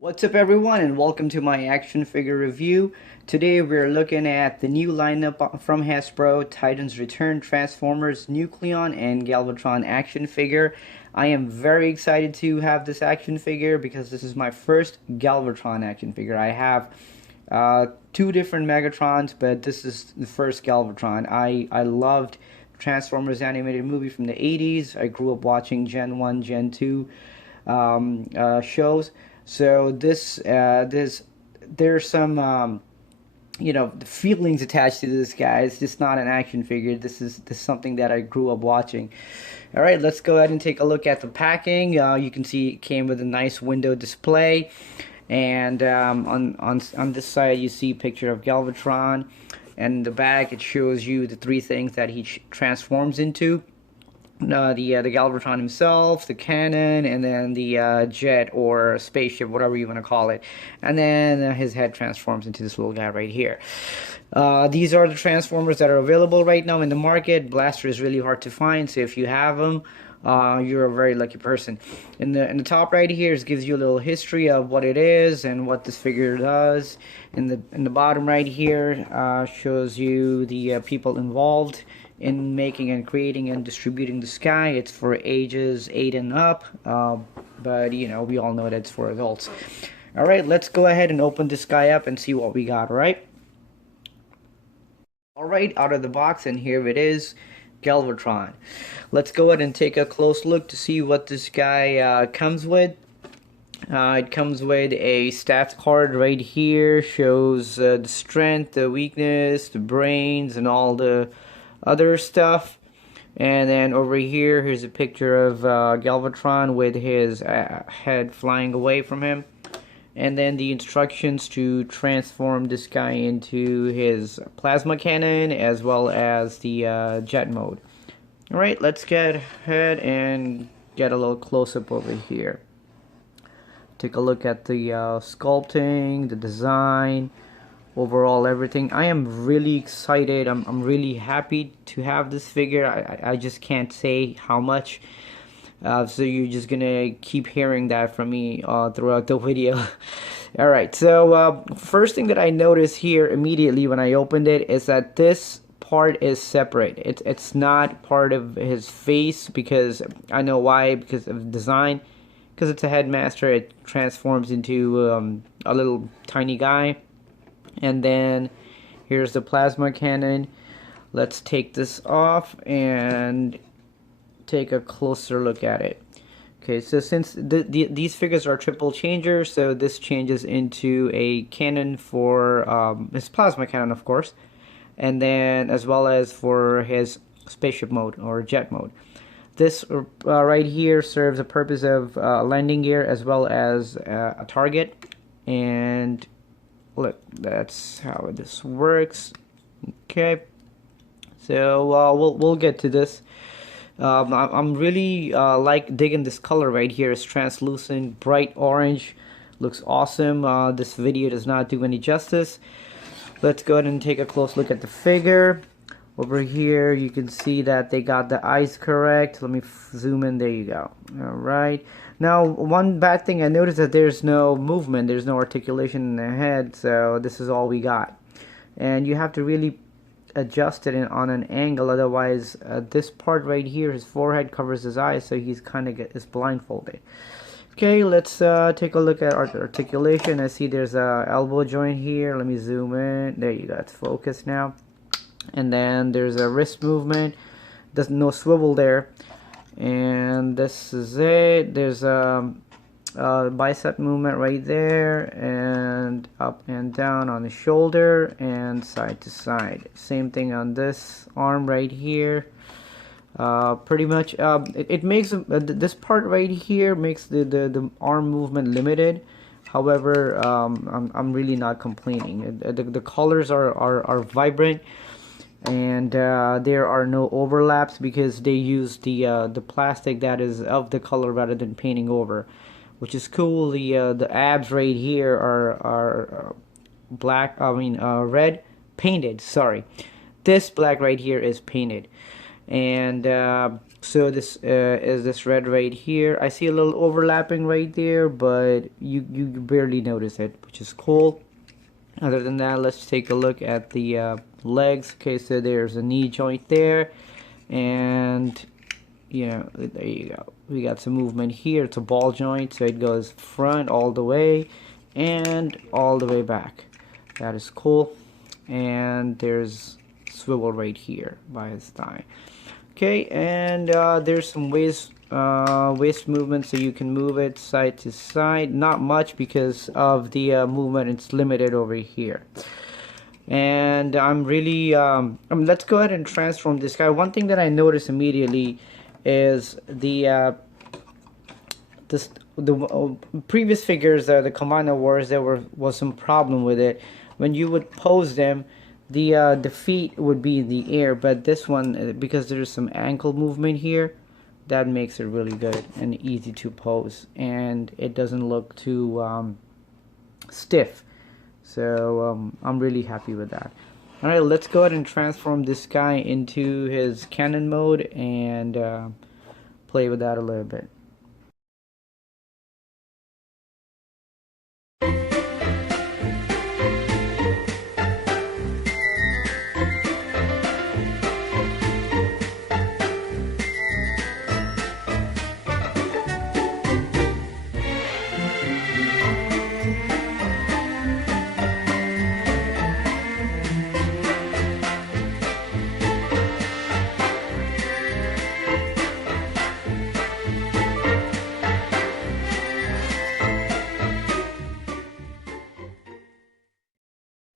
What's up everyone and welcome to my action figure review. Today we're looking at the new lineup from Hasbro, Titans Return, Transformers, Nucleon, and Galvatron action figure. I am very excited to have this action figure because this is my first Galvatron action figure. I have two different Megatrons, but this is the first Galvatron. I loved Transformers animated movie from the 80s. I grew up watching Gen 1, Gen 2 shows. So there's some feelings attached to this guy. It's just not an action figure. This is something that I grew up watching. All right, let's go ahead and take a look at the packing. You can see it came with a nice window display, and on this side you see a picture of Galvatron, and in the back it shows you the three things that he transforms into. The Galvatron himself, the cannon, and then the jet or spaceship, whatever you want to call it. And then his head transforms into this little guy right here. These are the Transformers that are available right now in the market. Blaster is really hard to find, so if you have them, you're a very lucky person. In the top right here, it gives you a little history of what it is and what this figure does. In the bottom right here, shows you the people involved in making and creating and distributing the Sky. It's for ages 8 and up, but we all know that it's for adults. All right, let's go ahead and open this guy up and see what we got. All right, out of the box, and here it is, Galvatron. Let's go ahead and take a close look to see what this guy comes with. It comes with a stats card right here, shows the strength, the weakness, the brains, and all the other stuff. And then over here, here's a picture of Galvatron with his head flying away from him. And then the instructions to transform this guy into his plasma cannon as well as the jet mode. Alright, let's get ahead and get a little close-up over here. Take a look at the sculpting, the design, overall everything. I am really excited. I'm really happy to have this figure. I just can't say how much. So you're just gonna keep hearing that from me throughout the video. Alright, so first thing that I noticed here immediately when I opened it is that this part is separate. It's not part of his face, because I know why, because of design. Because it's a headmaster, it transforms into a little tiny guy. And then here's the plasma cannon. Let's take this off and take a closer look at it. Okay, so since these figures are triple changers, so this changes into a cannon for his plasma cannon, of course, and then as well as for his spaceship mode or jet mode. This right here serves a purpose of landing gear as well as a target. And look, that's how this works. Okay, so we'll get to this. I'm really digging this color right here. It's translucent, bright orange, looks awesome. This video does not do any justice. Let's go ahead and take a close look at the figure. Over here you can see that they got the eyes correct. Let me zoom in. There you go. Alright, now one bad thing I noticed that there's no movement, there's no articulation in the head, so this is all we got. And you have to really adjust it on an angle, otherwise this part right here, his forehead covers his eyes, so he's kind of is blindfolded. Okay, let's take a look at articulation. I see there's a elbow joint here. Let me zoom in. There you go, it's focused now. And then there's a wrist movement. There's no swivel there. And this is it. There's a bicep movement right there, and up and down on the shoulder and side to side. Same thing on this arm right here. Pretty much it makes this part right here makes the arm movement limited. However, I'm really not complaining. The colors are vibrant, and there are no overlaps because they use the plastic that is of the color rather than painting over, which is cool. The abs right here are black. Red painted. Sorry, this black right here is painted, and So this is this red right here. I see a little overlapping right there, but you barely notice it, which is cool. Other than that, let's take a look at the legs. Okay, so there's a knee joint there, and there you go. We got some movement here. It's a ball joint, so it goes front all the way and all the way back. That is cool. And there's swivel right here by his thigh. Okay, and there's some waist movement, so you can move it side to side. Not much because of the movement; it's limited over here. And I'm really let's go ahead and transform this guy. One thing that I noticed immediately is the previous figures, the Commando Wars, there was some problem with it. When you would pose them, the feet would be in the air, but this one, because there's some ankle movement here, that makes it really good and easy to pose, and it doesn't look too stiff. So I'm really happy with that. Alright, let's go ahead and transform this guy into his cannon mode and play with that a little bit.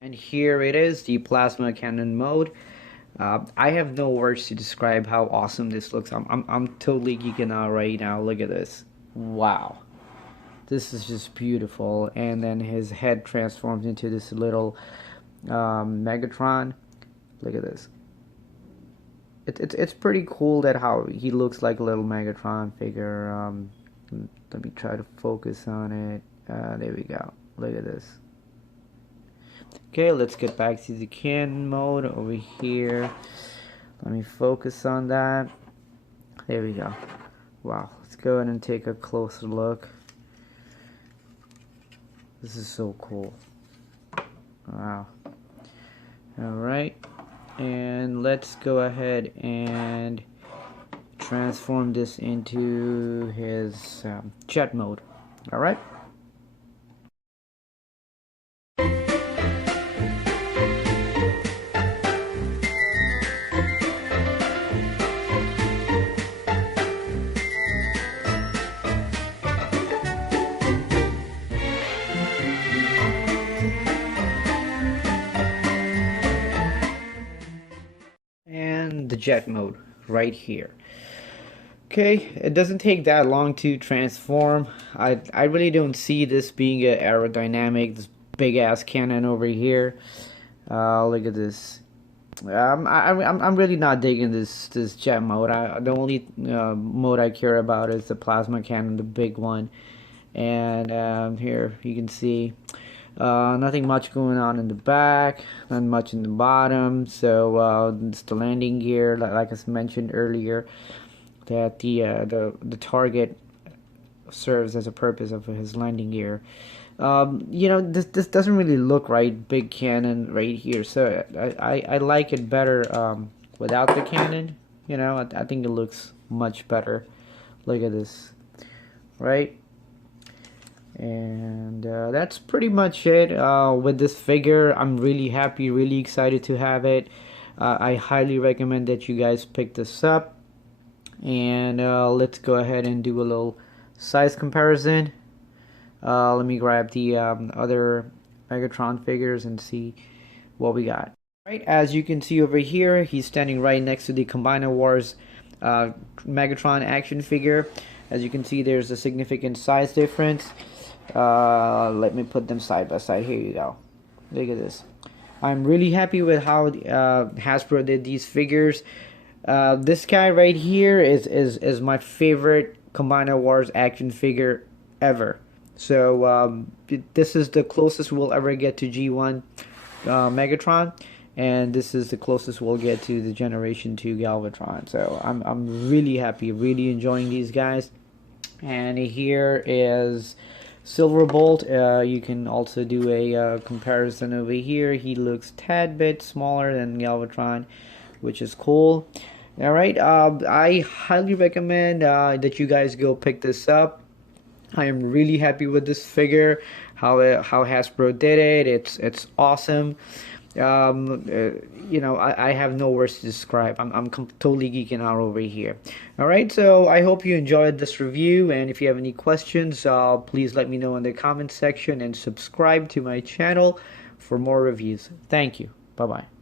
And here it is, the plasma cannon mode. I have no words to describe how awesome this looks. I'm totally geeking out right now. Look at this. Wow. This is just beautiful. And then his head transforms into this little Megatron. Look at this. It's pretty cool that how he looks like a little Megatron figure. Let me try to focus on it. There we go. Look at this. Okay, let's get back to the cannon mode over here. Let me focus on that. There we go. Wow, let's go ahead and take a closer look. This is so cool. Wow. Alright, and let's go ahead and transform this into his jet mode. Alright. And the jet mode right here. Okay, it doesn't take that long to transform. I really don't see this being a aerodynamic, this big ass cannon over here. Look at this. I'm really not digging this jet mode. The only mode I care about is the plasma cannon, the big one. And here you can see nothing much going on in the back, not much in the bottom. So it's the landing gear, like I mentioned earlier, that the target serves as a purpose of his landing gear. This doesn't really look right, big cannon right here. So I like it better without the cannon. I think it looks much better. Look at this, right? And that's pretty much it with this figure. I'm really happy, really excited to have it. I highly recommend that you guys pick this up. And let's go ahead and do a little size comparison. Let me grab the other Megatron figures and see what we got. Right, as you can see over here, he's standing right next to the Combiner Wars Megatron action figure. As you can see, there's a significant size difference. Let me put them side by side. Here you go. Look at this. I'm really happy with how Hasbro did these figures. This guy right here is my favorite Combiner Wars action figure ever. So this is the closest we'll ever get to G1 Megatron, and this is the closest we'll get to the Generation 2 Galvatron. So I'm really happy, really enjoying these guys. And here is Silverbolt. You can also do a comparison over here. He looks tad bit smaller than Galvatron, which is cool. Alright, I highly recommend that you guys go pick this up. I am really happy with this figure, how Hasbro did it. It's awesome. You know, I have no words to describe. I'm totally geeking out over here. Alright, so I hope you enjoyed this review, and if you have any questions, please let me know in the comment section, and subscribe to my channel for more reviews. Thank you. Bye-bye.